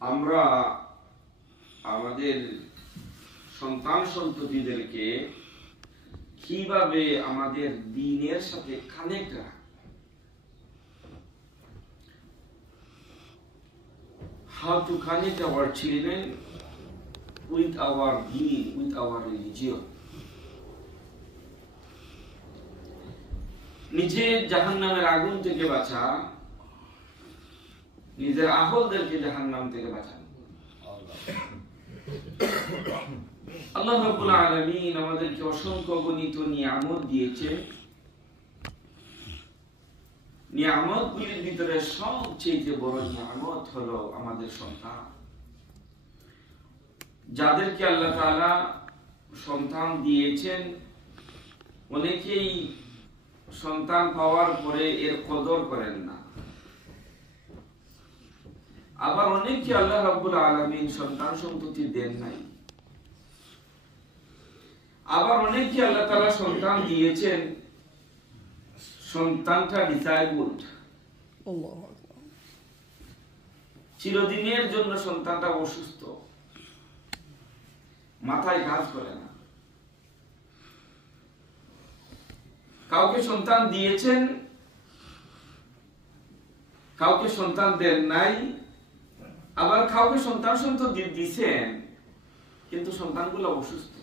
আমরা আমাদের সন্তান সন্ততিদেরকে কিভাবে আমাদের দ্বীনের সাথে কানেক্ট রাখব, how to connect our children with our deen, with our religion. নিজে জাহান্নামের আগুন থেকে বাঁচা, নিজের আহলদেরকে জাহান্নাম থেকে বাঁচানো। আল্লাহ রাব্বুল আলামিন আমাদেরকে অসংখ্য গণিত নিয়ামত দিয়েছেন। নিয়ামতগুলির ভিতরে সবচেয়ে বড় নিয়ামত হলো আমাদের সন্তান। যাদেরকে আল্লাহ তাআলা সন্তান দিয়েছেন, অনেকেই সন্তান পাওয়ার পরে এর কদর করেন না। আবার অনেকে আল্লাহ রাব্বুল আলামিন সন্তান সন্ততি দেন নাই। আবার অনেকে আল্লাহ তাআলা সন্তান দিয়েছেন, সন্তানটা ডিসেবলড, চিরদিনের জন্য সন্তানটা অসুস্থ, মাথায় কাজ করে না। কাউকে সন্তান দিয়েছেন, কাউকে সন্তান দেন নাই। আবার কাউকে সন্তান সন্ততি দিয়েছেন, কিন্তু সন্তানগুলো অসুস্থ।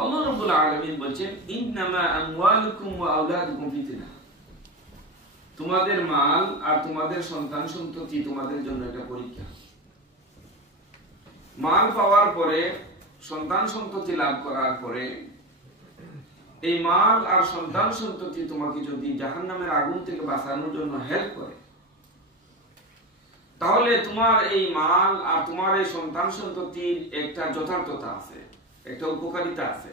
আল্লাহ রাব্বুল আলামিন বলেন, ইন্নামা আমওয়ালুকুম ওয়া আওলাদুকুম ফিতনা। তোমাদের মাল আর তোমাদের সন্তান সন্ততি তোমাদের জন্য একটা পরীক্ষা। মাল পাওয়ার পরে, সন্তান সন্ততি লাভ করার পরে, এই মাল আর সন্তান সন্ততি তোমাকে যদি জাহান্নামের আগুন থেকে বাঁচানোর জন্য হেল্প করে, তাহলে তোমার এই মাল আর তোমার এই সন্তান সন্ততির একটা যথার্থতা আছে, একটা উপকারিতা আছে।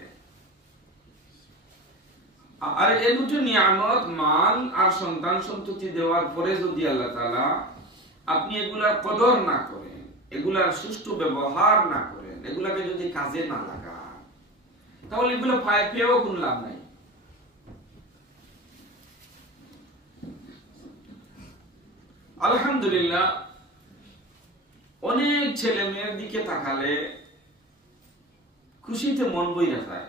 আর এই দুটো নিয়ামত, মাল আর সন্তান সন্ততি দেওয়ার পরে যদি আল্লাহ তাআলা আপনি এগুলার কদর না করেন, এগুলার সুষ্ঠু ব্যবহার না করেন, এগুলাকে যদি কাজে না লাগান, তাহলে এগুলো পেয়েও কোনো লাভ নাই। আলহামদুলিল্লাহ, অনেক ছেলে মেয়ের দিকে তাকালে খুশিতে মন বইরা যায়।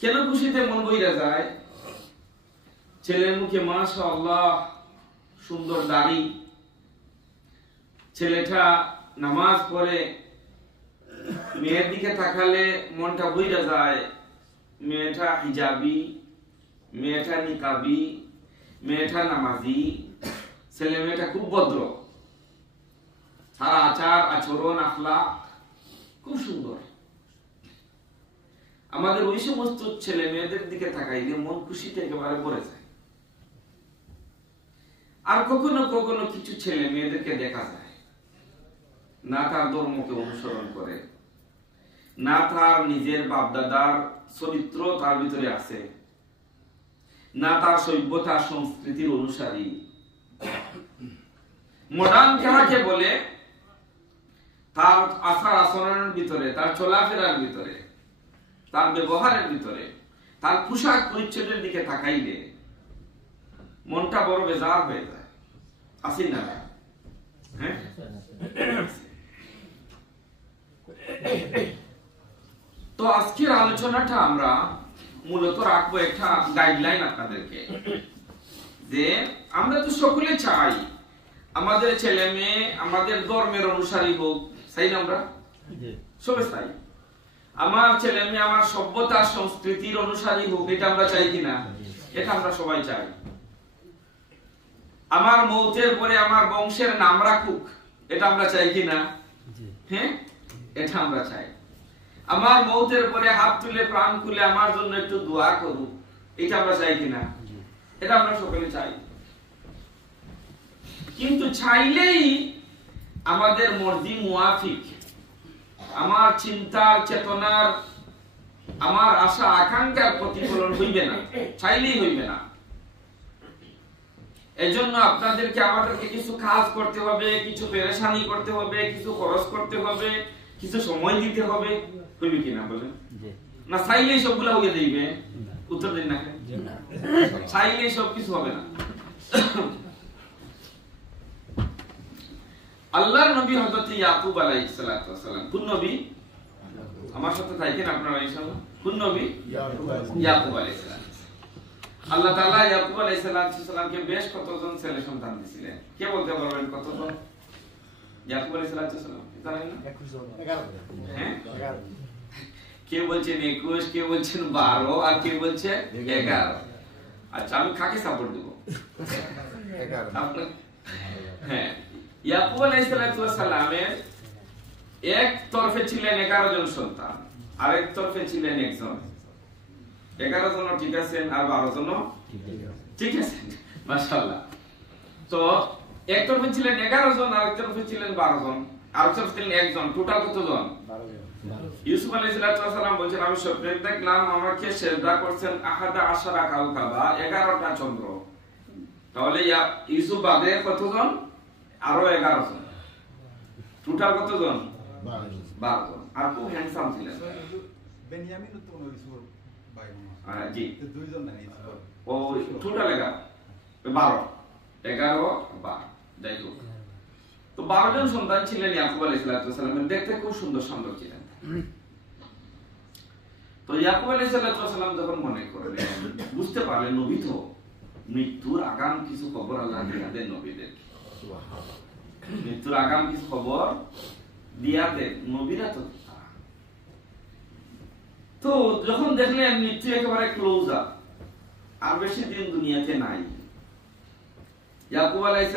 কেন খুশিতে মন বইরা যায়? ছেলের মুখে মাশাআল্লাহ সুন্দর দাড়ি, ছেলেটা নামাজ পড়ে। মেয়ের দিকে তাকালে মনটা বইরা যায়, মেয়েটা হিজাবি, মেয়েটা নিকাবি, মেয়েটা নামাজি, ছেলে মেয়েটা খুব ভদ্র, তার আচার আচরণ আখলাক খুব সুন্দর। আমাদের ওই সমস্ত ছেলে মেয়েদের দিকে তাকাইলে মন খুশিতে একেবারে ভরে যায়। আর কখনো কখনো কিছু ছেলে মেয়েদেরকে দেখা যায়, না তার ধর্মকে অনুসরণ করে, না তার নিজের বাপদাদার চরিত্র তার ভিতরে আছে, না তার সভ্যতা সংস্কৃতির অনুসারী। মডার্ন কাকে বলে? তার আচার আচরণের ভিতরে, তার চলাফেরার ভিতরে, তার ব্যবহারের ভিতরে, তার পোশাক পরিচ্ছদের দিকে তাকাইলে মনটা বড় বেজার হয়ে যায়। আসি না? হ্যাঁ, তো আজকের আলোচনাটা আমরা মূলত রাখবো একটা গাইডলাইন আপনাদেরকে, যে আমরা তো সকলে চাই আমাদের ছেলে মেয়ে আমাদের ধর্মের অনুসারী হোক, চাই না? আমরা সবাই চাই আমার ছেলে মেয়ে আমার সভ্যতা সংস্কৃতির অনুসারী হোক, এটা আমরা চাই কিনা? এটা আমরা সবাই চাই। আমার মৌতের পরে আমার বংশের নাম রাখুক, এটা আমরা চাই কিনা? হ্যাঁ, এটা আমরা চাই। আমার মৌতের পরে হাত তুলে প্রাণ খুলে আমার জন্য একটু দোয়া করুক, এটা আমরা চাই কিনা? এটা আমরা সকলে চাই। কিন্তু চাইলেই আমাদের মর্জি মুআফিক, আমার চিন্তার চেতনার, আমার আশা আকাঙ্ক্ষার প্রতিফলন হইবে না, চাইলেই হইবে না। এজন্য আপনাদেরকে আমাদেরকে কিছু কাজ করতে হবে, কিছু পেরেশানি করতে হবে, কিছু খরচ করতে হবে, কিছু সময় দিতে হবে। হইবে কিনা বলেন? না চাইলেই সবগুলা হয়ে যাইবে? উত্তর দিন না। চাইলেই সবকিছু হবে না। আল্লাহর নবী হযরত ইয়াকুব আলাইহিস সালাতু ওয়াস সালাম। কোন নবী? আমার সাথে থাকেন আপনারা ইনশাআল্লাহ। কোন নবী? ইয়াকুব আলাইহিস সালাম। আল্লাহ তাআলা ইয়াকুব আলাইহিস সালামকে বেশ কতজন ছেলে সন্তান দিয়েছিলেন? কে বলতে পারবেন কতজন? ইয়াকুব আলাইহিস সালাম জানেন না? 11। হ্যাঁ, 11। কে বলছেন 21, কে বলছেন 12, আর কে বলছেন 11। আচ্ছা, আমি কাকে সাপোর্ট দেব? 11। হ্যাঁ, ইয়াকুব আলাইহিস সালামের এক তরফে ছিলেন 11 জন সন্তান, আরেক তরফে ছিলেন একজন। 11 জন ঠিক আছেন, আর 12 জন ঠিক আছেন, মাশাআল্লাহ। তো এক তরফে ছিলেন 11 জন, আরেক তরফে ছিলেন 12 জন, আরেক তরফে ছিলেন একজন। টোটাল কত জন? 12 জন। ইউসুফ আলাইহিস সালাম বলেন, আমি স্বপ্নে দেখলাম আমাকে সিজদা করছেন 11 কাউকাবা, 11টা চন্দ্র। তাহলে ইউসুফ বাদে কতজন? আরো 11 জন। টোটাল কতজন? 12 জন। আর খুব হ্যান্ডসাম ছিলেন। বেনিয়ামিন তো ইউসুফের ভাই হ্যাঁ, জি, তো দুইজন না ইউসুফ। ও টোটাল 12, 12 যাই হোক। তো 12 জন সন্তান ছিলেন ইয়াকুব আলাইহিস সালামের। দেখতে খুব সুন্দর সুন্দর ছিলেন। তো ইয়াকুব আলাইহিস সালাম যখন মনে করলেন, বুঝতে পারলেন নবী তো মৃত্যুর আগাম কিছু খবর আল্লাহ দিয়া দেন নবীদের। মৃত্যুর আগাম কিছু খবর দিয়া দেন নবীরা। তো যখন দেখলেন মৃত্যু একেবারে ক্লোজ আপ, আর বেশি দিন দুনিয়াতে নাই, ইয়াকুব আলাইহিস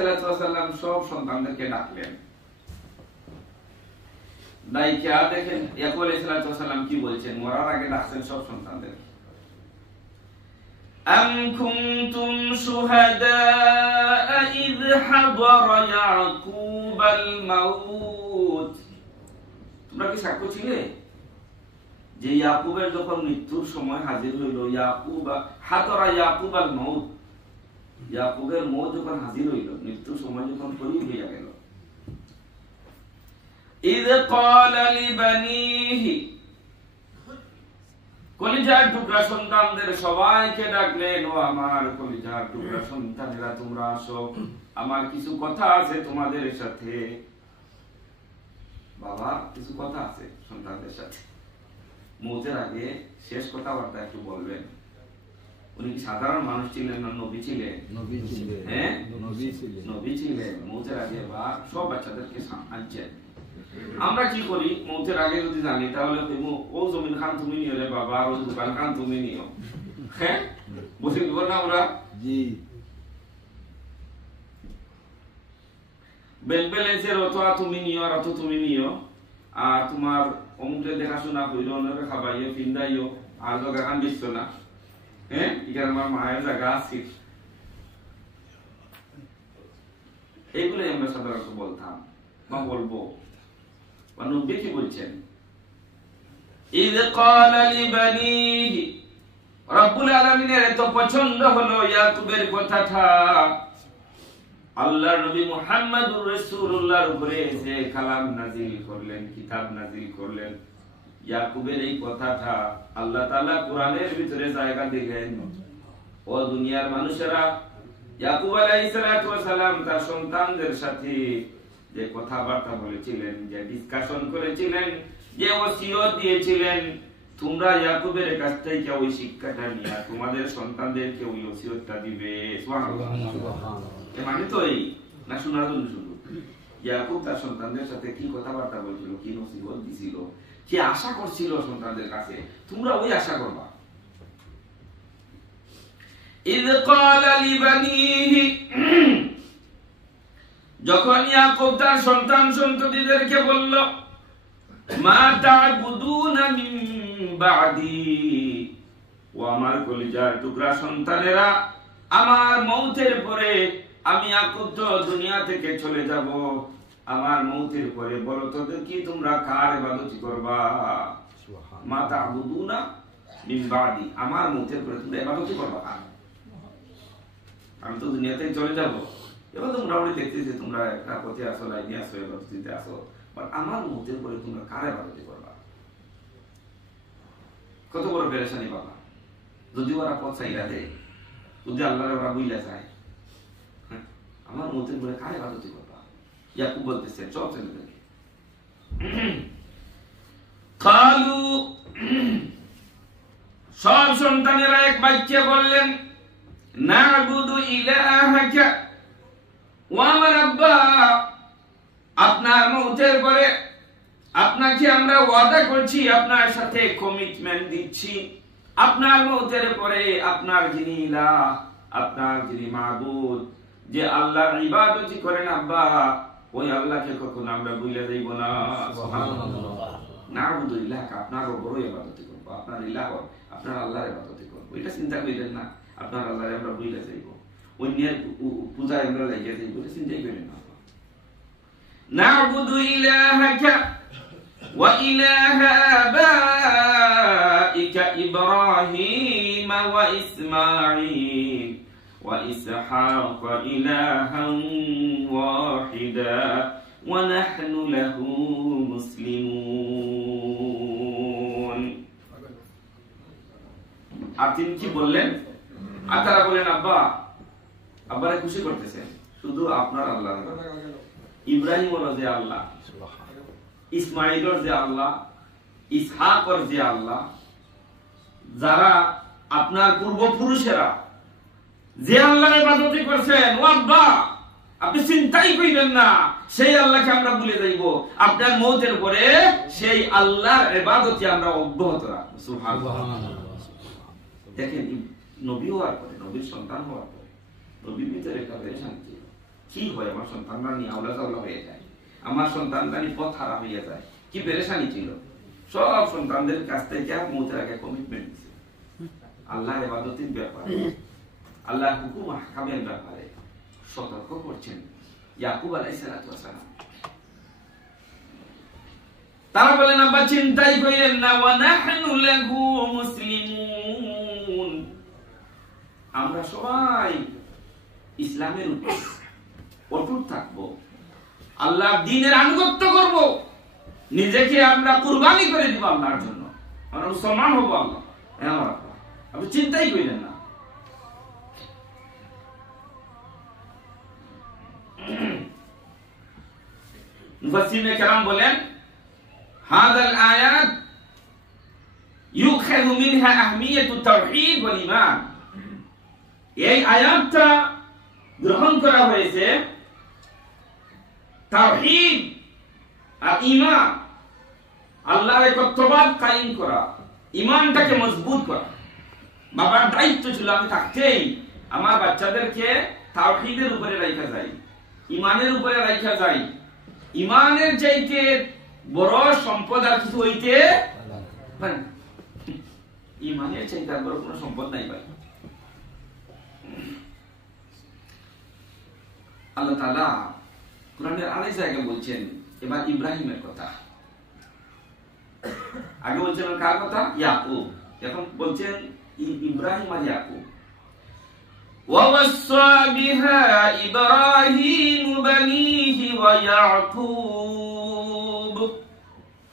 সালাম সব সন্তানদেরকে ডাকলেন। ডাইকা দেখেন ইয়াকুব আলাইহিস সালাম কি বলছেন, মরার আগে ডাকছেন সব সন্তানদের। আম কুনতুম শুহাদা ইয হাদারা ইয়াকুব আল মাউত, তোমরা কি সাক্ষ্য ছিলে যে ইয়াকুবের যখন মৃত্যুর সময় হাজির হইল, হাদারা ইয়াকুব আল মাউত, ইয়াকুবের মৌত যখন হাজির হইল, মৃত্যুর সময় যখন করিব হইয়া গেল। ইয ক্বালা লিবানিহি, কলিজার টুকরা সন্তানদের সবাইকে ডাকলেন, ও আমার কলিজার টুকরা সন্তানেরা, তোমরা আসো, আমার কিছু কথা আছে তোমাদের সাথে। বাবা, কিছু কথা আছে সন্তানদের সাথে। মৌতের আগে শেষ কথাবার্তা একটু বলবেন। উনি কি সাধারণ মানুষ ছিলেন না নবী ছিলেন? নবী ছিলেন। হ্যাঁ, নবী ছিলেন। মৌতের আগে বা সব বাচ্চাদেরকে আনছেন। আমরা কি করি, মৌতের আগে যদি জানি তাহলে ও জমিন খান তুমি নিও রে বাবা, ও দোকান খান তুমি নিও। হ্যাঁ, বসে দিব না আমরা? জি। ব্যাংক ব্যালেন্সের অত তুমি নিও, আর অত তুমি নিও, আর তোমার অমুকটা দেখাশোনা কইল, অন্যকে খাবাইও ফিন্দাইও, আর জায়গা খান দিচ্ছ না। হ্যাঁ, এখানে আমার মায়ের জায়গা আছে। এইগুলোই আমরা সাধারণত বলতাম বা বলবো। নবী কি বলছেন? ইয ক্বালা লিবানিহি, রব্বুল আলামিনের এত পছন্দ হলো ইয়াকুবের কথাটা, আল্লাহর নবী মুহাম্মদুর রাসূলুল্লাহর উপরে যে কালাম নাযিল করলেন, কিতাব নাযিল করলেন, ইয়াকুবের এই কথাটা আল্লাহ তাআলা কোরআনের ভিতরে জায়গা দিলেন। ও দুনিয়ার মানুষেরা, ইয়াকুব আলাইহিস সালাম তার সন্তানদের সাথে যে কথাবার্তা বলেছিলেন, যে ডিসকাশন করেছিলেন, যে ওসিয়ত দিয়েছিলেন, তোমরা ইয়াকুবের কাছ থেকে ওই শিক্ষাটা নিয়ে তোমাদের সন্তানদেরকে ওই ওসিয়তটা দিবে। সুবহানাল্লাহ, সুবহানাল্লাহ। মানে তো এই না শোনার জন্য শুধু ইয়াকুব তার সন্তানদের সাথে কি কথাবার্তা বলছিল, কি নসিহত দিছিল, কি আশা করছিল সন্তানদের কাছে, তোমরা ওই আশা করবা। ইয ক্বালা লিবানিহি, যখন ইয়াকুব তার সন্তান সন্ততিদেরকে বলল, মা তা'বুদুনা মিন বা'দি, ও আমার কলিজার টুকরা সন্তানেরা, আমার মৌতের পরে আমি ইয়াকুব তো দুনিয়া থেকে চলে যাব, আমার মৌতের পরে বলো তো দেখি তোমরা কার ইবাদত করবা? মা তা'বুদুনা মিন বা'দি, আমার মৌতের পরে তোমরা ইবাদত করবা কার? আমি তো দুনিয়া থেকে চলে যাব, এবার তোমরা দেখতেছি তোমরা একটা পথে আসো, লাইনে আসো, ইবাদত দিতে আসো, বাট আমার মৌতের পরে তোমরা কার ইবাদত করবা? কত বড় পেরেশানি বাবা। যদি ওরা পথ চাইরা দেয়, যদি আল্লাহর ওরা বুইলা যায়, আমার মৌতের পরে কার ইবাদত করবা? ইয়াকুব বলতেছেন সব ছেলেদেরকে, কালু, সব সন্তানেরা এক বাক্যে বললেন, না'বুদু ইলাহাকা, ও আমার আব্বা, আপনার মওতের পরে আপনাকে আমরা ওয়াদা করছি, আপনার সাথে কমিটমেন্ট দিচ্ছি, আপনার মওতের পরে আপনার যিনি ইলাহ, আপনার যিনি মাবুদ, যে আল্লাহর ইবাদত করেন আব্বা, ওই আল্লাহকে কখনো আমরা ভুলে যাইব না। সুবহানাল্লাহ। না'বুদু ইলাহাকা, আপনার বড় ইবাদত করব, আপনার ইলাহ, আপনার আল্লাহর ইবাদত করব, এটা চিন্তা করেন না আপনার আল্লাহরে আমরা ভুলে যাইব, অন্যের পূজায় আমরা লাগিয়ে যাইব, এটা চিন্তাই করেন না। না'বুদু ইলাহাকা ওয়া ইলাহা আবাইকা ইব্রাহিম ওয়া ইসমাঈল ওয়া ইসহাক ইলাহান ওয়াহিদা ওয়া নাহনু লাহু মুসলিমুন। আর তিনি কি বললেন? আর তারা বললেন, আব্বা, আব্বারে খুশি করতেছেন, শুধু আপনার আল্লাহ, ইব্রাহিম হলো যে আল্লাহ, ইসমাইলের যে আল্লাহ, ইসহাকের যে আল্লাহ, যারা আপনার পূর্বপুরুষেরা যে আল্লাহর ইবাদত করছেন, ও আব্বা আপনি চিন্তাই করিবেন না, সেই আল্লাহকে আমরা ভুলে যাইব, আপনার মওতের পরে সেই আল্লাহর ইবাদতকে আমরা অব্যাহত রাখব। সুবহানাল্লাহ। দেখেন, নবী হওয়ার পরে, নবীর সন্তান হওয়ার পরে নবীর ভিতরে একটা শান্তি, কি হয় আমার সন্তানরা নিয়ে আওলা জাওলা হয়ে যায়, আমার সন্তানরা নিয়ে পথ হারা হয়ে যায়, কি পেরেশানি ছিল। সব সন্তানদের কাছ থেকে মওতের আগে কমিটমেন্ট দিয়েছে আল্লাহর ইবাদতের ব্যাপারে, আল্লাহর হুকুম আহকামের ব্যাপারে সতর্ক করছেন ইয়াকুব আলাইহিস সালাতু ওয়াস সালাম। তারা বলেন, আব্বা চিন্তাই করেন না, ওয়া নাহনু লাহু মুসলিমুন, আমরা সবাই ইসলামের উপর অটুট থাকবো, আল্লাহর দ্বীনের আনুগত্য করব, নিজেকে আমরা কুরবানি করে দিব আল্লাহর জন্য, আমরা মুসলমান হব আল্লাহ। আপনি চিন্তাই করেন না। মুফাসসিরিনে কেরাম বলেন, হাযাল আয়াত ইউখাযু মিনহা আহমিয়াতুত তাওহীদ ওয়াল ঈমান, এই আয়াতটা গ্রহণ করা হয়েছে তাওহীদ আর ঈমান, আল্লাহর একত্ববাদ কায়েম করা, ঈমানটাকে মজবুত করা। বাবার দায়িত্ব ছিল, আমি থাকতেই আমার বাচ্চাদেরকে তাওহীদের উপরে রাখা যায়, ঈমানের উপরে রাখা যায়। ঈমানের চাইতে বড় সম্পদ আর কিছু হইতে পারে না, ঈমানের চাইতে আর বড় কোনো সম্পদ নাই ভাই। আল্লাহ তাআলা কোরআনের আরেক জায়গায় বলছেন এবার ইব্রাহিমের কথা, আগে বলছেন কার কথা? ইয়াকুব, এখন বলছেন ইব্রাহিম আর ইয়াকুব। وَوَصَّى بِهَا إِبْرَاهِيمُ بَنِيهِ وَيَعْقُوبُ,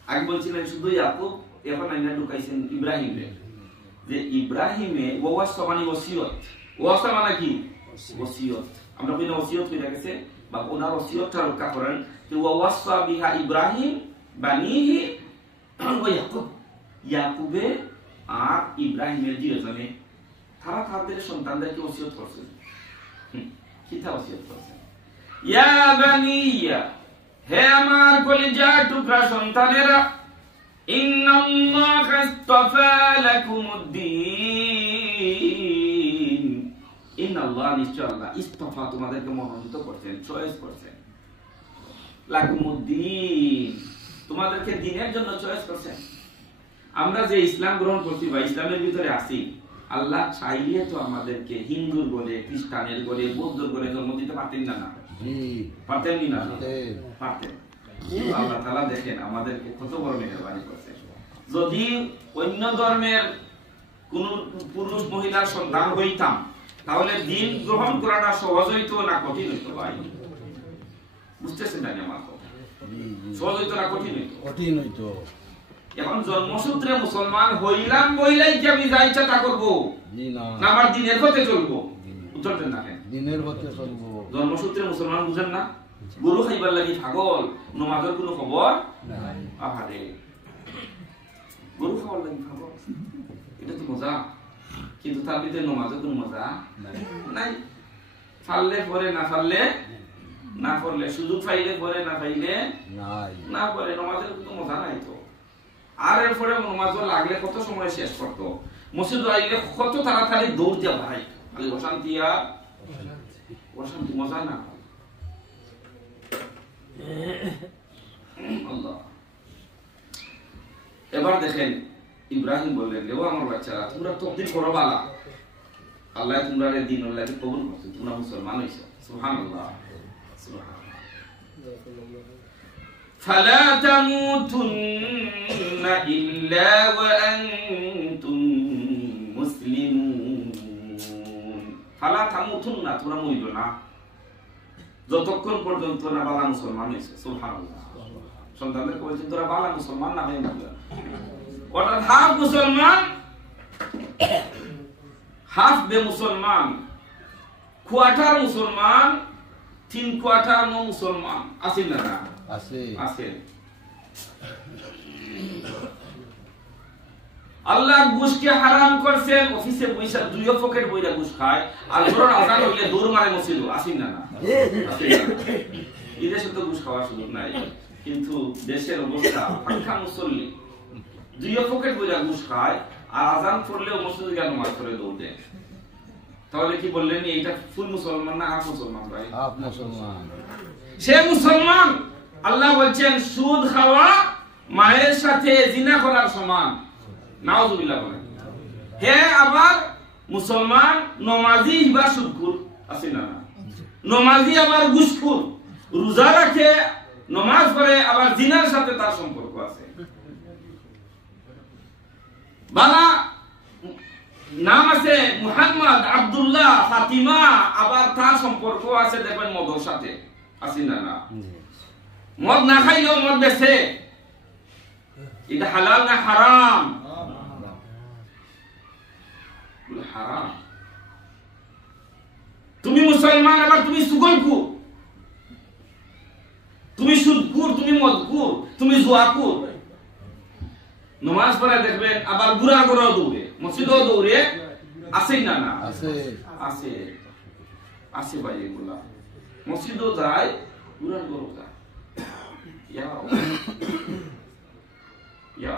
আগে বলছিলেন শুধু ইয়াকুব, এখন আইনা ঢুকাইছেন ইব্রাহিমে, যে ইব্রাহিমে ওয়াসা মানে ওসিয়ত, ওয়াসা মানে কি? ওসিয়ত। আমরা কই না ওসিয়ত কইরা গেছে, বা ওনার ওসিয়তটা রক্ষা করেন, যে ওয়াসা বিহা ইব্রাহিম বানিহি ওয়া ইয়াকুব, ইয়াকুবে আর ইব্রাহিমের দুইজনে তারা তাদের সন্তানদেরকে ওসিয়ত করছেন। কিতা ওসিয়ত করছেন? ইয়া বানিয়া, হে আমার কলিজার টুকরা সন্তানেরা, ইন্নাল্লাহা ইসতাফা লাকুমুদ্দিন, ইন্নাল্লাহ নিশ্চয় আল্লাহ, ইসতাফা তোমাদেরকে মনোনীত করছেন, চয়েস করছেন, লাকুমুদ্দিন তোমাদেরকে দ্বীনের জন্য চয়েস করছেন। আমরা যে ইসলাম গ্রহণ করছি বা ইসলামের ভিতরে আছি, আল্লাহ চাইলে তো আমাদেরকে হিন্দুর ঘরে, খ্রিস্টানের ঘরে, বৌদ্ধর ঘরে জন্ম দিতে পারতেন না? পারতেন না? পারতেন। আল্লাহ তাআলা দেখেন আমাদেরকে কত বড় মেহেরবানি করেছেন। যদি অন্য ধর্মের কোন পুরুষ মহিলার সন্তান হইতাম, তাহলে দ্বীন গ্রহণ করাটা সহজ হইতো না কঠিন হইতো? ভাই বুঝতেছেন না আমার কথা? সহজ হইতো না কঠিন হইতো? কঠিন হইতো। এখন জন্মসূত্রে মুসলমান হইলাম বইলাই কি আমি যা ইচ্ছা তা করবো? না আমার দ্বীনের পথে চলবো? উত্তর দেন না। কেন দ্বীনের পথে চলবো? জন্মসূত্রে মুসলমান বুঝেন না? গরু খাইবার লাগি পাগল, নমাজের কোনো খবর নাই। আহারে গরু খাওয়ার লাগি পাগল, এটা তো মজা, কিন্তু তার ভিতরে নমাজের কোনো মজা নাই। নাই। ফাললে পরে, না ফাললে না পড়লে, সুযোগ পাইলে পরে, না পাইলে নাই। না পড়ে, নমাজের কোনো মজা নাই তো। আর এরপরে নমাজও লাগলে কত সময় শেষ করতো, মসজিদে আইলে কত তাড়াতাড়ি দৌড় দিয়া ভাই, খালি অশান্তি আর অশান্তি, মজা না। আল্লাহ। এবার দেখেন ইব্রাহিম বললেন, ও আমার বাচ্চারা, তোমরা তকদির করো বালা, আল্লাহ তোমরা দিন আল্লাহ কবুল করছে, তোমরা মুসলমান হইছো। সুবহানাল্লাহ, সুবহানাল্লাহ। ফালা তামুতুন্না ইল্লা ওয়া আনতুম মুসলিমুন। ফালা তামুতুন্না, তোমরা মরিল না যতক্ষণ পর্যন্ত না বালা মুসলমান হইছে। সুবহানাল্লাহ। সন্তানদের বলছেন তোরা বালা মুসলমান না হয়ে যাবে, অর্থাৎ হাফ মুসলমান হাফ বে মুসলমান, কোয়ার্টার মুসলমান, 3 কোয়ার্টার নো মুসলমান আছে না? আছে। আছে। আল্লাহ ঘুষকে হারাম করছেন, অফিসে পয়সা 2 পকেট বইরা ঘুষ খায়, আর ধরুন আজান হইলে দৌড় মারে মসজিদ, আছে না? আছে না? এই দেশে তো ঘুষ খাওয়ার সুযোগ নাই, কিন্তু দেশের অবস্থা পাক্কা মুসল্লি 2 পকেট বইরা ঘুষ খায়, আর আজান পড়লেও মসজিদে গিয়ে নামাজ পড়ে দৌড় দেয়। তাহলে কি বললেন, এইটা ফুল মুসলমান না হাফ মুসলমান? ভাই হাফ মুসলমান। সে মুসলমান। আল্লাহ বলছেন সুদ খাওয়া মায়ের সাথে জিনা করার সমান। নাউজুবিল্লাহ বলেন। হে আবার মুসলমান, নমাজি বা সুদখোর আছে না? নমাজি আবার ঘুষখোর, রোজা রাখে, নামাজ পড়ে, আবার জিনার সাথে তার সম্পর্ক আছে। বালা নাম আছে মুহাম্মদ, আব্দুল্লাহ, ফাতিমা, আবার তার সম্পর্ক আছে দেখবেন মদের সাথে, আছে না? মদ না খাইলেও মদ বেছে, এটা হালাল না হারাম? হারাম। তুমি মুসলমান, আবার তুমি সুগলকুর, তুমি সুদকুর, তুমি মদকুর, তুমি জুয়াকুর। নামাজ পড়া দেখবেন আবার গুড়া গুড়াও দৌড়ে, মসজিদও দৌড়ে, আছে না? আছে। আছে, আছে ভাই, এগুলা মসজিদও যায়, গুড়া গুড়াও যায়। ইয়া ইয়া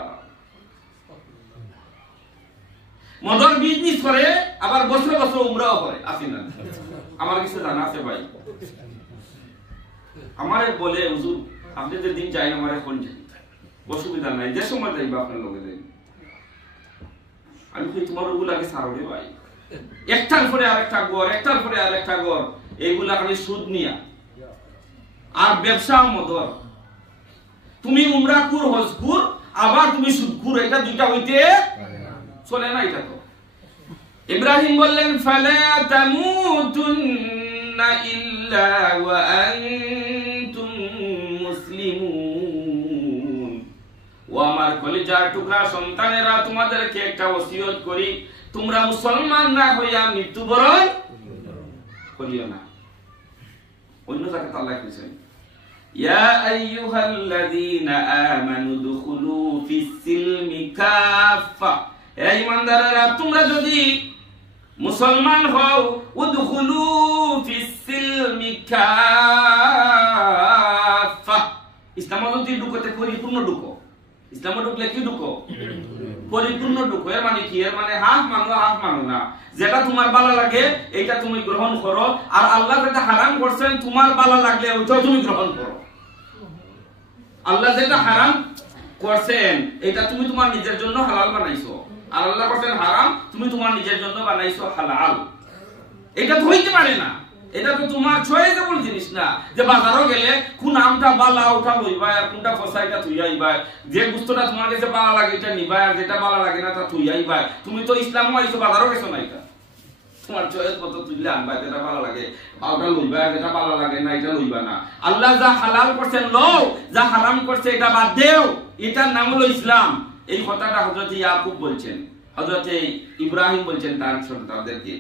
মদর বিজনেস করে, আবার বছর বছর উমরাও করে, আছে না? আমার কিছু জানা আছে ভাই, আমারে বলে হুজুর আপনি যে দিন যাই আমারে কোন যাই, অসুবিধা নাই, যে সময় যাইবা আপনার লগে যাই। আমি কই তোমার ওগুলাকে ছাড়বে ভাই, একটার পরে আরেকটা গড়, একটার পরে আরেকটা গড়, এইগুলা খালি সুদ নিয়া আর ব্যবসা মদর। তুমি উমরা কুর, হজ কুর, আবার তুমি সুদ কুর, এটা দুইটা হইতে চলে না। এটা তো ইব্রাহিম বললেন ফালা তামুতুন্না ইল্লা ওয়া আনতুম মুসলিমুন। ও আমার কলিজার টুকরা সন্তানেরা, তোমাদেরকে একটা ওসিয়ত করি, তোমরা মুসলমান না হইয়া মৃত্যুবরণ করিও না। অন্য জায়গায় আল্লাহ বলেছেন ইয়া আইয়ুহাল্লাযীনা আমানু দুখুলু ফিস-সিলমি কাফা। হে ঈমানদারেরা, তোমরা যদি মুসলমান হও, উদখুলু ফিস-সিলমি কাফা, ইসলামে যদি ঢুকতে পরিপূর্ণ ঢুকো। ইসলামে ঢুকলে কি ঢুকো? পরিপূর্ণ ঢুকো। এর মানে কি? এর মানে হাফ মানো হাফ মানো না। যেটা তোমার ভালো লাগে এটা তুমি গ্রহণ করো, আর আল্লাহ যেটা হারাম করছেন তোমার ভালো লাগলে ওইটাও তুমি গ্রহণ করো। আল্লাহ যেটা হারাম করছেন এটা তুমি তোমার নিজের জন্য হালাল বানাইছো, আর আল্লাহ করছেন হারাম, তুমি তোমার নিজের জন্য বানাইছো হালাল। এটা তো হইতে পারে না, এটা তো তোমার চয়েসেবল জিনিস না যে বাজারও গেলে কোন আমটা বালা ওটা লইবা আর কোনটা ফসাইটা তুই আইবা, যে বস্তুটা তোমার কাছে ভালো লাগে এটা নিবা, আর যেটা ভালো লাগে না তা তুই আইবা। তুমি তো ইসলাম আইছো, বাজারও গেছো না, এটা তোমার চয়েস মতো তুইলে আনবা, যেটা ভালো লাগে ওটা লইবা, আর যেটা ভালো লাগে না এটা লইবা না। আল্লাহ যা হালাল করছেন লও, যা হারাম করছে এটা বাদ দেও, এটার নাম হলো ইসলাম। এই কথাটা হযরত ইয়াকুব বলছেন, হযরত ইব্রাহিম বলছেন তার সন্তানদেরকে,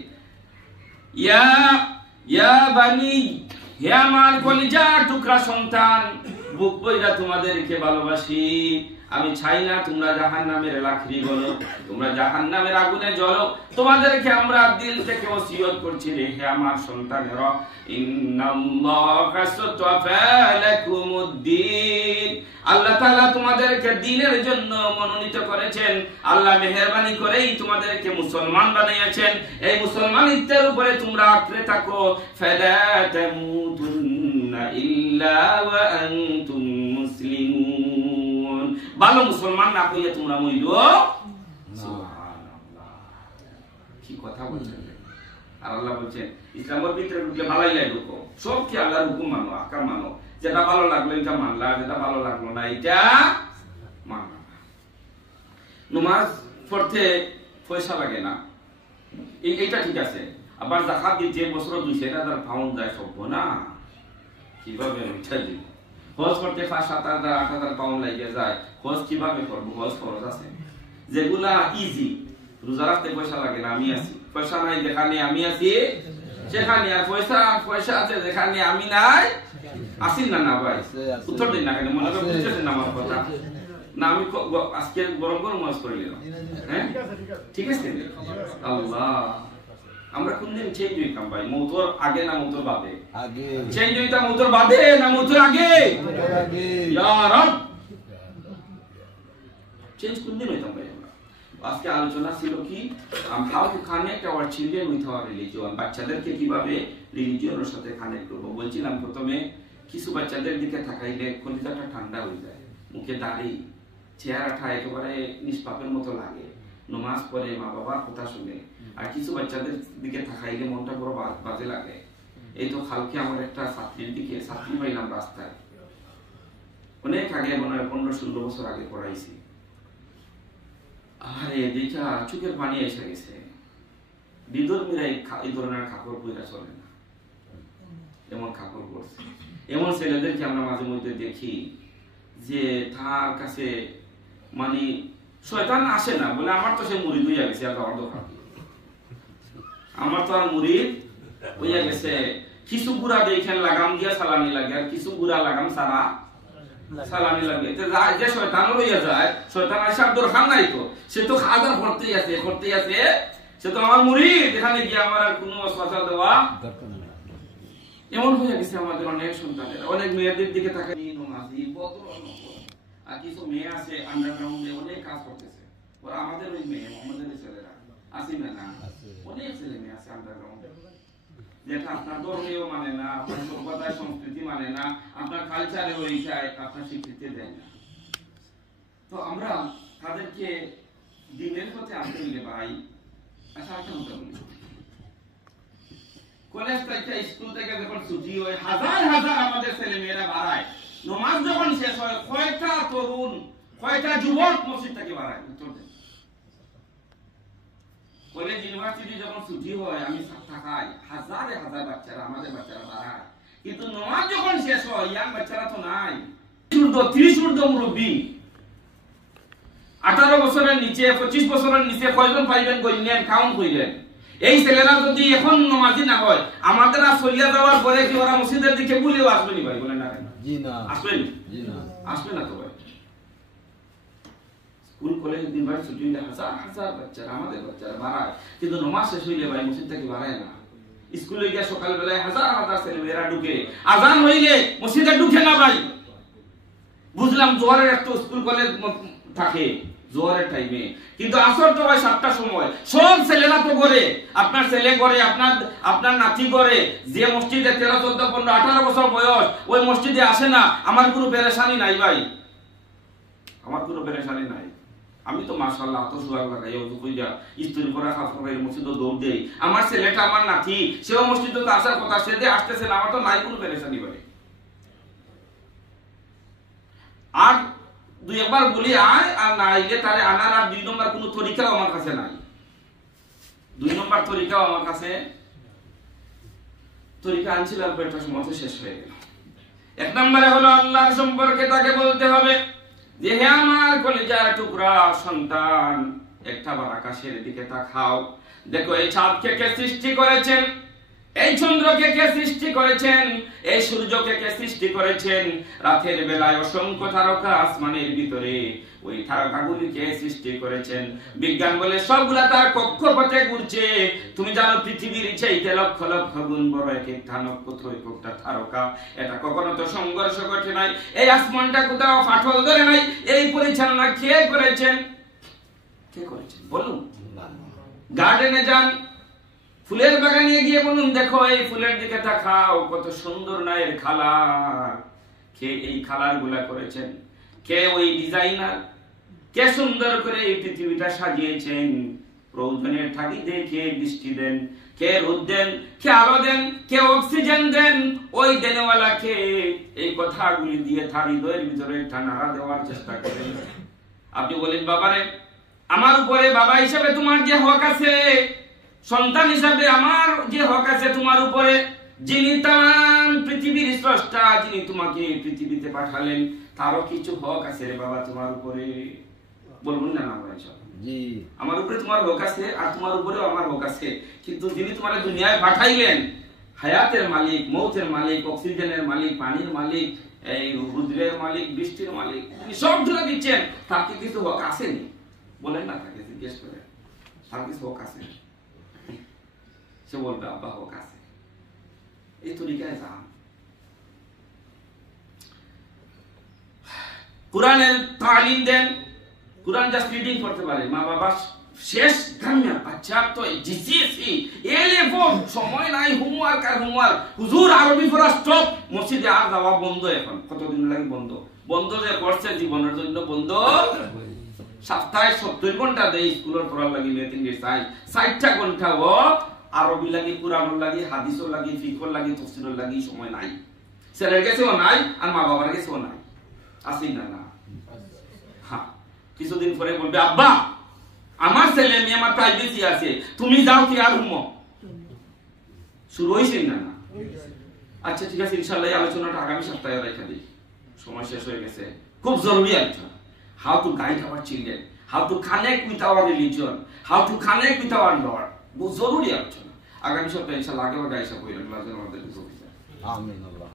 ইয়া বানি হে আমার কলিজার টুকরা সন্তান, বুক বইরা তোমাদেরকে ভালোবাসি। আমি চাই না তোমরা জাহান্নামের লাকড়ি বলো, তোমরা জাহান্নামের আগুনে জ্বলো। তোমাদেরকে আমরা দিল থেকে ওসিয়ত করছি রে হে আমার সন্তানেরা, ইন্নাল্লাহা সাতাফা লাকুমুদ্দিন। আল্লাহ তাআলা তোমাদেরকে দ্বীনের জন্য মনোনীত করেছেন। আল্লাহ মেহেরবানি করেই তোমাদেরকে মুসলমান বানিয়েছেন। এই মুসলমানিত্বের উপরে তোমরা আঁকড়ে থাকো। ফালা তামুতুন্না ইল্লা ওয়া আনতুম মুসলিমুন। ভালো মুসলমান না হইয়া তোমরা মইলো। সুবহানাল্লাহ, কি কথা বলছেন। আর আল্লাহ বলছেন ইসলামের ভিতরে ঢুকলে ভালোই লাগে, সব কি আল্লাহর হুকুম মানো, আহকাম মানো। যেটা ভালো লাগলো এটা মানলা, যেটা ভালো লাগলো না এটা মানলা না। নামাজ পড়তে পয়সা লাগে না, এইটা ঠিক আছে। আবার যাকাত দিতে বছর 2,000 পাউন্ড যায় সব না, কিভাবে ওইটা দিব? হজ করতে 5,000, 7,000, 8,000 পাউন্ড লাগে যায়। হজ কিভাবে করবো? হজ খরচ আছে। যেগুলা ইজি, রোজা রাখতে পয়সা লাগে না, আমি আছি। পয়সা নাই যেখানে আমি আছি সেখানে, আর পয়সা আছে যেখানে আমি নাই আসিন না। না ভাই উত্তর দিন না কেন, মনে করে বুঝতেছেন না আমার কথা? না আমি আজকে গরম গরম মাছ করে নিলাম। হ্যাঁ ঠিক আছে। আল্লাহ, আমরা কোনদিন চেঞ্জ হইতাম ভাই? মৌতর আগে না মৌতর বাদে? আগে চেঞ্জ হইতাম। মৌতর বাদে না মৌতর আগে? ইয়া রব, চেঞ্জ কোনদিন হইতাম ভাই? আজকে আলোচনা ছিল কি, how to connect our children with our religion. বাচ্চাদেরকে কিভাবে রিলিজিয়নের সাথে কানেক্ট করবো। বলছিলাম প্রথমে কিছু বাচ্চাদের দিকে তাকাইলে কলিজাটা ঠান্ডা হয়ে যায়, মুখে দাড়ি, চেহারাটা একেবারে নিষ্পাপের মতো লাগে, নামাজ পড়ে, মা বাবার কথা শুনে। আর কিছু বাচ্চাদের দিকে তাকাইলে মনটা বড় বাজে লাগে। এই তো কালকে আমার একটা ছাত্রী পাইলাম রাস্তায়, অনেক আগে, মনে হয় 15-16 বছর আগে পড়াইছি। আরে দেখা চোখের পানি এসে গেছে। বিধর্মীরা এই ধরনের কাপড় পরে চলে না, এমন কাপড় পরছে। এমন ছেলেদেরকে আমরা মাঝে মধ্যে দেখি যে তার কাছে মানে শয়তান আসে না, বলে আমার তো সে মুরিদ হইয়া গেছে, আর আমার দোকান আমার তো আর মুরিদ হইয়া গেছে। কিছু গুড়া দেখেন লাগাম দিয়া সালামি লাগে, আর কিছু গুড়া লাগাম সারা সালামি লাগে। যে শয়তান লইয়া যায়, শয়তান আসে আর দরকার নাই তো, সে তো খাদার করতেই আছে। সে তো আমার মুরিদ, এখানে গিয়ে আমার আর কোনো ওয়াসওয়াসা দেওয়া এমন হয়ে গেছে আমাদের অনেক সন্তানের। অনেক মেয়েদের দিকে তাকাই, নমাজি আর কিছু মেয়ে আছে আন্ডারগ্রাউন্ডে অনেক কাজ করতেছে। ওরা আমাদের ওই মেয়ে, আমাদের ছেলেরা আছে না, অনেক ছেলে মেয়ে আছে আন্ডারগ্রাউন্ডে, যেটা আপনার ধর্মীয় মানে না, আপনার সভ্যতায় সংস্কৃতি মানে না, আপনার কালচারে ওইটাই আপনার স্বীকৃতি দেয় না। তো আমরা তাদেরকে দিনের পথে আনতে হইলে ভাই, আচ্ছা একটা কথা বলি, কলেজ থেকে স্কুল থেকে যখন ছুটি হয়, হাজার হাজার আমাদের ছেলে মেয়েরা বাড়ায়। নামাজ যখন শেষ হয়, কয়টা তরুণ, কয়টা যুবক মসজিদ থেকে বাড়ায়? উত্তর দেন। কলেজ ইউনিভার্সিটি যখন ছুটি হয়, আমি থাকাই, হাজারে হাজার বাচ্চারা, আমাদের বাচ্চারা বাড়ায়। কিন্তু নামাজ যখন শেষ হয়, ইয়াং বাচ্চারা তো নাই। 30 ঊর্ধ্ব মুরব্বী, 18 বছরের নিচে, 25 বছরের নিচে কয়জন পাইবেন কইলেন, কাউন্ট কইলেন। এই ছেলেরা যদি এখন নামাজি না হয়, আমাদের আর চলিয়া যাওয়ার পরে কি ওরা মসজিদের দিকে ভুলেও আসবে নি ভাই? বলেন না জি না, আসবে না, আসবে না তো ভাই। স্কুল কলেজ দিনবার ছুটি হইলে হাজার হাজার বাচ্চারা, আমাদের বাচ্চারা বাড়ায়, কিন্তু নামাজ শেষ হইলে ভাই মসজিদ থেকে বাড়ায় না। স্কুলে গিয়ে সকালবেলায় হাজার হাজার ছেলেমেয়েরা ঢুকে, আজান হইলে মসজিদে ঢুকে না ভাই। বুঝলাম জোয়ারের একটা স্কুল কলেজ থাকে জোয়ারের টাইমে, কিন্তু আসর তো হয় 7টার সময়। সব ছেলেরা তো করে, আপনার ছেলে করে, আপনার নাতি করে। যে মসজিদে 13, 14, 15, 18 বছর বয়স, ওই মসজিদে আসে না। আমার কোনো পেরেশানি নাই ভাই, আমার কোনো পেরেশানি নাই। আমি তো মাশাআল্লাহ এত সুয়াগ লাগাই, ওযু কইরা ইস্ত্রি করা কাপড় পরে মসজিদে দৌড় দেই। আমার ছেলেটা, আমার নাতি, সেও মসজিদে তো আসার কথা, সে যে আসতেছে না, আমার তো নাই কোনো পেরেশানি ভাই। আর দুই একবার বলি আয়, আর না আইলে তারে আনার আর 2 নম্বর কোনো তরিকাও আমার কাছে নাই। 2 নম্বর তরিকাও আমার কাছে, তরিকা আনছিলাম একটা সময় শেষ হয়ে গেল। 1 নম্বরে হলো আল্লাহর সম্পর্কে তাকে বলতে হবে যে হে আমার কলিজার টুকরা সন্তান, একটা বার আকাশের দিকে তাকাও, দেখো এই চাঁদকে কে সৃষ্টি করেছেন? এই চন্দ্রকে কে সৃষ্টি করেছেন, এই সূর্যকে কে সৃষ্টি করেছেন, রাতের বেলায় অসংখ্য তারকা আসমানের ভিতরে ওই তারকাগুলিকে সৃষ্টি করেছেন। বিজ্ঞান বলে সবগুলা তার কক্ষপথে ঘুরছে। তুমি জানো পৃথিবীর চাইতে লক্ষ লক্ষ গুণ বড় এক একটা নক্ষত্র, এক একটা তারকা। এটা কখনো তো সংঘর্ষ ঘটে নাই, এই আসমানটা কোথাও ফাটল ধরে নাই। এই পরিচালনা কে করেছেন? কে করেছেন বলুন? গার্ডেনে যান, ফুলের বাগানে গিয়ে বলুন, দেখো এই ফুলের দিকে তাকাও, কত সুন্দর না এর কালার। কে এই কালার গুলা করেছেন? কে ওই ডিজাইনার? কে সুন্দর করে এই পৃথিবীটা সাজিয়েছেন? প্রয়োজনের তাগিদে কে বৃষ্টি দেন, কে রোদ দেন, কে আলো দেন, কে অক্সিজেন দেন? ওই দেনওয়ালাকে। এই কথাগুলি দিয়ে তার হৃদয়ের ভিতরে একটা নাড়া দেওয়ার চেষ্টা করেন। আপনি বলেন, বাবারে আমার উপরে বাবা হিসাবে তোমার যে হক আছে, সন্তান হিসাবে আমার যে হক আছে তোমার উপরে, যিনি তাম পৃথিবীর স্রষ্টা, যিনি তোমাকে পৃথিবীতে পাঠালেন, তারও কিছু হক আছে রে বাবা তোমার উপরে। বলবেন না? না ভাই, জি, আমার উপরে তোমার হক আছে, আর তোমার উপরেও আমার হক আছে। কিন্তু যিনি তোমার দুনিয়ায় পাঠাইলেন, হায়াতের মালিক, মৌতের মালিক, অক্সিজেনের মালিক, পানির মালিক, এই রুদ্রের মালিক, বৃষ্টির মালিক, তিনি সব ধরে দিচ্ছেন, তার কি কিছু হক আসেনি? বলেন না, তাকে জিজ্ঞেস করে তার কিছু হক আছে? সে বলবে আব্বা হক আছে। এই তরিকায় যান। কোরআনের তালিম দেন, কোরআন জাস্ট রিডিং করতে পারে মা বাবা শেষ গাম্যা। বাচ্চা তো জিসিএসি এ লেভেল, সময় নাই, হোমওয়ার্ক আর হোমওয়ার্ক। হুজুর আরবি পড়া স্টপ, মসজিদে আর যাওয়া বন্ধ। এখন কতদিন লাগে বন্ধ? বন্ধ যে করছে জীবনের জন্য বন্ধ। সপ্তাহে 70 ঘন্টা দেয় স্কুলের পড়ার লাগি, লেতিন 60টা ঘন্টা ও আরবি লাগি, কুরআনের লাগি, হাদিসের লাগি, ফিকহর লাগি, তাফসীরের লাগি সময় নাই। ছেলের কাছেও নাই, আর মা বাবার কাছেও নাই। আসেই না? না। হ্যাঁ, কিছুদিন পরে বলবে আব্বা আমার ছেলে মেয়ে, আমার প্রাইভেসি আছে, তুমি যাও কি আর হুমো। শুরু হয়েছে না? না। আচ্ছা ঠিক আছে, ইনশাআল্লাহ এই আলোচনাটা আগামী সপ্তাহে রেখে দিই, সময় শেষ হয়ে গেছে। খুব জরুরি আলোচনা। How to guide our children, how to connect with our religion, how to connect with our Lord. बहुत जरूरी आलोचना। आगामी सप्ताहे इंशाल्लाह आगे बढ़ाएंगे। आमीन।